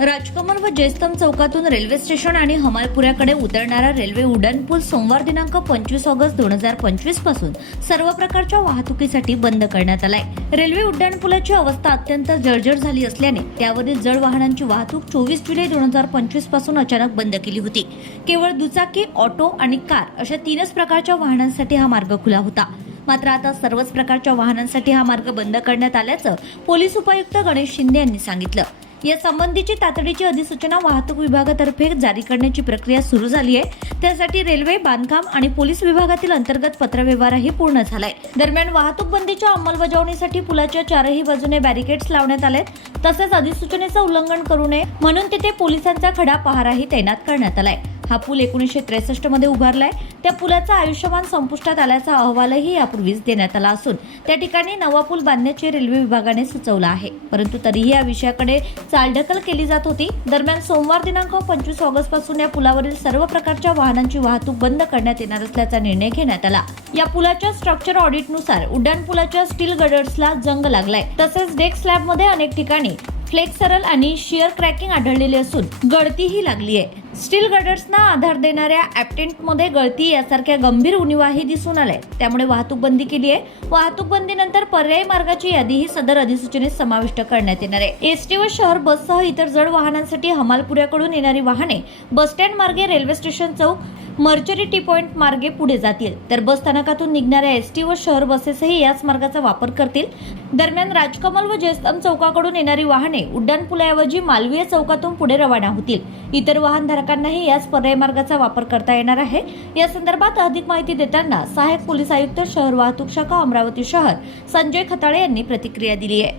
राजकमल व जयस्तंभ चौकातून railway station आणि हमालपुऱ्याकडे उतरणारा रेल्वे उड्डाणपूल सोमवार दिनांक पंचवीस ऑगस्ट दोन हजार पंचवीसपासून सर्व प्रकारच्या वाहतुकीसाठी बंद करण्यात आलाय. रेल्वे उड्डाणपुलाची अवस्था अत्यंत जर्जर झाली असल्याने त्यावरील जड वाहनांची वाहतूक चोवीस जुलै दोन हजार पंचवीसपासून अचानक बंद केली होती. केवळ दुचाकी ऑटो आणि कार अशा तीनच प्रकारच्या वाहनांसाठी हा मार्ग खुला होता. मात्र आता सर्वच प्रकारच्या वाहनांसाठी हा मार्ग बंद करण्यात आल्याचं पोलीस उपायुक्त गणेश शिंदे यांनी सांगितलं. या संबंधीची तातडीची अधिसूचना वाहतूक विभागातर्फे जारी करण्याची प्रक्रिया सुरू झाली आहे त्यासाठी रेल्वे बांधकाम आणि पोलीस विभागातील अंतर्गत पत्रव्यवहारही पूर्ण झालाय. दरम्यान वाहतूक बंदीच्या अंमलबजावणीसाठी पुलाच्या चारही बाजूने बॅरिकेड्स लावण्यात आलेत. तसेच अधिसूचनेचं उल्लंघन करू नये म्हणून तिथे पोलिसांचा खडा पहाराही तैनात करण्यात आलाय. हा पूल एकोणीसशे त्रेसष्टमध्ये उभारलाय. त्या पुलाचं आयुष्यमान संपुष्टात आल्याचा अहवालही यापूर्वीच देण्यात आला असून त्या ठिकाणी नवा पूल बांधण्याचे रेल्वे विभागाने सुचवलं आहे. परंतु तरीही या विषयाकडे चालढकल केली जात होती. दरम्यान सोमवार दिनांक पंचवीस ऑगस्टपासून या पुलावरील सर्व प्रकारच्या वाहनांची वाहतूक बंद करण्यात येणार असल्याचा निर्णय घेण्यात आला. या पुलाच्या स्ट्रक्चर ऑडिटनुसार उड्डाण पुलाच्या स्टील गडर्सला जंग लागलाय. तसेच डेक स्लॅबमध्ये अनेक ठिकाणी फ्लेक्सरल आणि शिअर क्रॅकिंग आढळलेली असून गळतीही लागली आहे स्टील गडर्सना आधार देणाऱ्या ॲप्टेंटमध्ये गळती यासारख्या गंभीर उणिवाही दिसून आल्या. त्यामुळे वाहतूक बंदी केली आहे. वाहतूक बंदीनंतर पर्यायी मार्गाची यादीही सदर अधिसूचनेत समाविष्ट करण्यात येणार आहे. एसटी व शहर बससह इतर जड वाहनांसाठी हमालपुऱ्याकडून येणारी वाहने बसस्टँड मार्गे रेल्वे स्टेशन चौक मर्चरी टी पॉइंट मार्गे पुढे जातील. तर बस स्थानकातून निघणाऱ्या एसटी व शहर बसेसही याच मार्गाचा वापर करतील. दरम्यान राजकमल व जयस्तंभ चौकाकडून येणारी वाहने उड्डाणपुलाऐवजी मालवीय चौकातून पुढे रवाना होतील. इतर वाहनधारकांनाही याच पर्याय मार्गाचा वापर करता येणार आहे. या संदर्भात अधिक माहिती देताना सहाय्यक पोलीस आयुक्त शहर वाहतूक शाखा अमरावती शहर संजय खताळे यांनी प्रतिक्रिया दिली आहे.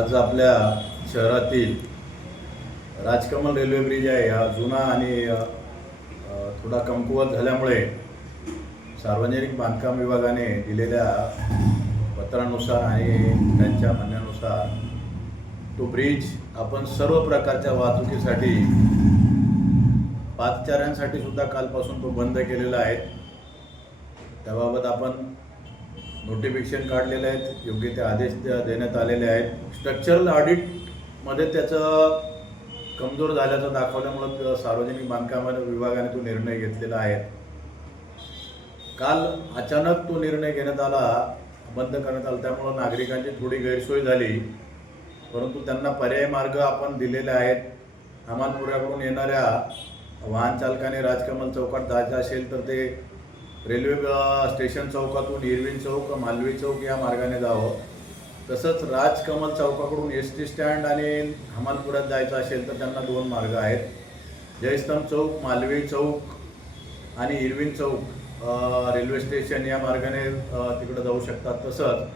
आज आपल्या शहरातील राजकमल रेल्वे ब्रिज आहे. हा जुना आणि थोडा कमकुवत झाल्यामुळे सार्वजनिक बांधकाम विभागाने दिलेल्या पत्रानुसार आणि त्यांच्या म्हणण्यानुसार तो ब्रिज आपण सर्व प्रकारच्या वाहतुकीसाठी पादचाऱ्यांसाठी सुद्धा कालपासून तो बंद केलेला आहे. त्याबाबत आपण नोटिफिकेशन काढलेले आहेत. योग्य ते आदेश द्या- देण्यात आलेले आहेत. स्ट्रक्चरल ऑडिटमध्ये त्याचं कमजोर झाल्याचं दाखवल्यामुळं सार्वजनिक बांधकाम विभागाने तो निर्णय घेतलेला आहे. काल अचानक तो निर्णय घेण्यात आला बंद करण्यात आला त्यामुळं नागरिकांची थोडी गैरसोय झाली. परंतु त्यांना पर्यायी मार्ग आपण दिलेले आहेत. हमालपुऱ्याकडून येणाऱ्या वाहन चालकाने राजकमल चौकात जायचं असेल तर ते रेल्वे स्टेशन चौकातून इरविन चौक मालवी चौक या मार्गाने जावं. तसंच राजकमल चौकाकडून एस टी स्टँड आणि हमालपुरात जायचं असेल तर त्यांना दोन मार्ग आहेत. जयस्तंभ चौक मालवी चौक आणि इरविन चौक रेल्वे स्टेशन या मार्गाने तिकडं जाऊ शकतात. तसंच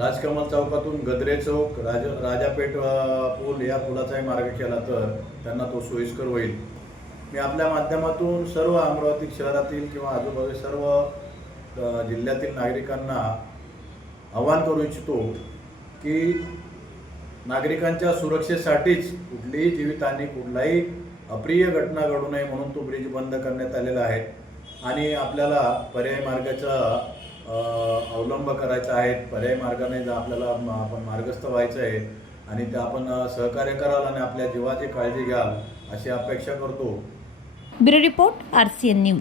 राजकमल चौकातून गद्रे चौक राज राजापेठ पूल या पुलाचाही मार्ग केला तर त्यांना तो सोयीस्कर होईल. मी आपल्या माध्यमातून सर्व अमरावती शहरातील किंवा आजूबाजू सर्व जिल्ह्यातील नागरिकांना आवाहन करू इच्छितो की नागरिकांच्या सुरक्षेसाठीच कुठलीही जीवितहानी कुठलाही अप्रिय घटना घडू नये म्हणून तो ब्रिज बंद करण्यात आलेला आहे. आणि आपल्याला पर्यायी मार्गाचा अवलंब करायचा आहे. पर्याय मार्गाने जर आपल्याला आपण मार्गस्थ व्हायचं आहे आणि ते आपण सहकार्य कराल आणि आपल्या जीवाची काळजी घ्याल अशी अपेक्षा करतो. Bureau report RCN news.